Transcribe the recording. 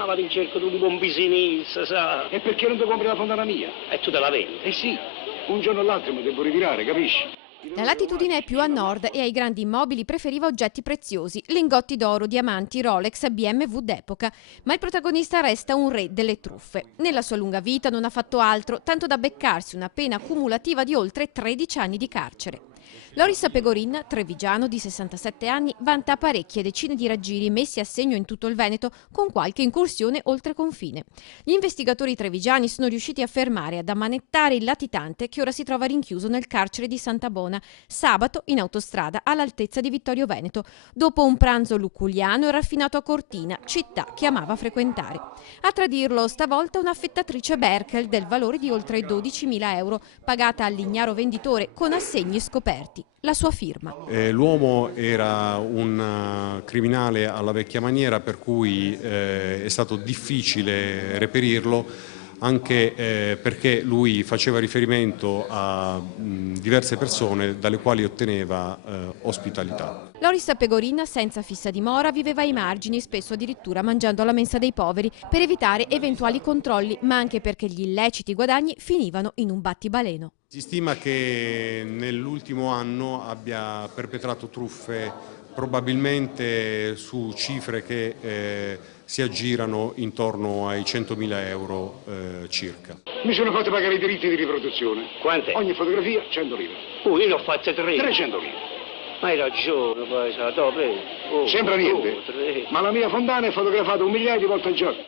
Ma vado in cerca di un buon business, sa? E perché non ti compri la fondana mia? E tu te la vendi? Eh sì, un giorno o l'altro mi devo ritirare, capisci? La latitudine è più a nord e ai grandi immobili preferiva oggetti preziosi, lingotti d'oro, diamanti, Rolex, BMW d'epoca. Ma il protagonista resta un re delle truffe. Nella sua lunga vita non ha fatto altro, tanto da beccarsi una pena cumulativa di oltre 13 anni di carcere. Loris Pegorin, trevigiano di 67 anni, vanta parecchie decine di raggiri messi a segno in tutto il Veneto con qualche incursione oltre confine. Gli investigatori trevigiani sono riusciti a fermare e ad ammanettare il latitante che ora si trova rinchiuso nel carcere di Santa Bona, sabato in autostrada all'altezza di Vittorio Veneto, dopo un pranzo luculliano e raffinato a Cortina, città che amava frequentare. A tradirlo stavolta un'affettatrice Berkel del valore di oltre 12.000 euro, pagata all'ignaro venditore con assegni scoperti. La sua firma. L'uomo era un criminale alla vecchia maniera, per cui è stato difficile reperirlo, anche perché lui faceva riferimento a diverse persone dalle quali otteneva ospitalità. Loris Pegorin, senza fissa dimora, viveva ai margini, spesso addirittura mangiando alla mensa dei poveri, per evitare eventuali controlli, ma anche perché gli illeciti guadagni finivano in un battibaleno. Si stima che nell'ultimo anno abbia perpetrato truffe probabilmente su cifre che si aggirano intorno ai 100.000 euro circa. Mi sono fatto pagare i diritti di riproduzione. Quante? Ogni fotografia 100 lire. Io ne ho fatte 3. 300 lire. Ma hai ragione, poi, sa, dopo. Sembra niente, ma la mia fondana è fotografata 1 migliaio di volte al giorno.